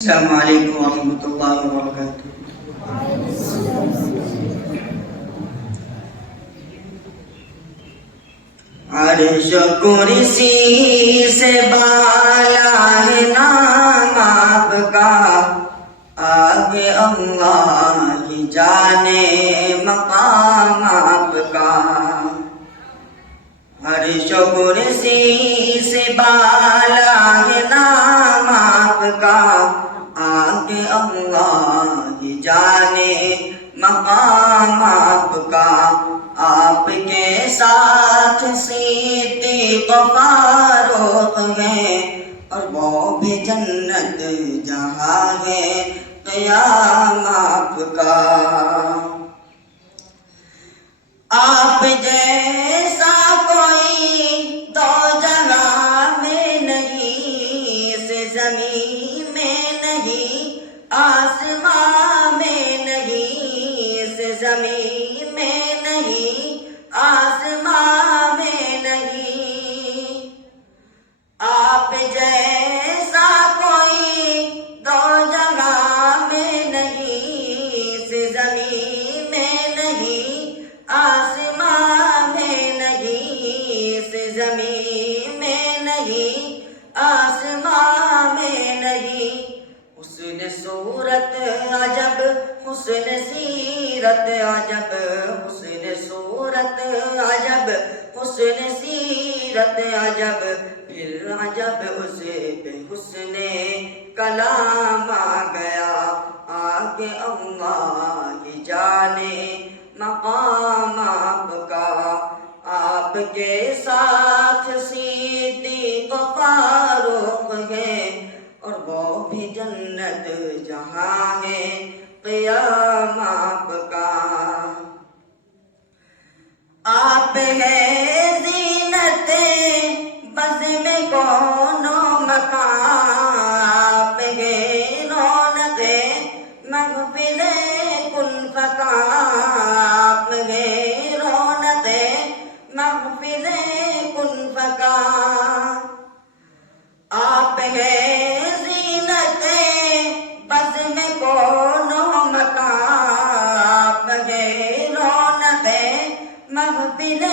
السلام علیکم ورحمۃ اللہ وبرکاتہ۔ عرش و کرسی سے بالا ہے نام آپ کا، آگے اللہ ہی جانے مقام آپ کا۔ عرش و کرسی سے بالا ہے نام آپ کا، آگے اللہ ہی جانے مقام آپ کا۔ آپ کے ساتھ صدیق و فاروق ہیں، اور وہ بھی جنت جہاں ہے قیام آپ کا۔ آپ جیسا کوئی دو جہاں میں نہیں، اس زمین میں نہیں، آسمان میں نہیں، اس زمین میں نہیں، آسمان میں نہیں۔ آپ جیسا کوئی دو جگہ میں نہیں، اس زمین میں نہیں، آسمان میں نہیں، اس زمین میں نہیں، آسمان میں نہیں۔ حسن صورت عجب، حسن سیرت عجب، حسن صورت عجب، حسن سیرت عجب، پھر عجب اسے پہ حسن کلام آ گیا، آگے اللہ ہی جانے مقام آپ کا۔ آپ کے ساتھ صدیق و فاروق ہیں، اور وہ بھی جنت جہاں ہے قیام آپ کا۔ آپ ہے زینت بزم کون و مکان، آپ ہے رونق محفل کن فکان، آپ ہے رونق محفل کن فکان۔ آپ ہے زینت بزم کون و مکان، آپ ہے رونق محفل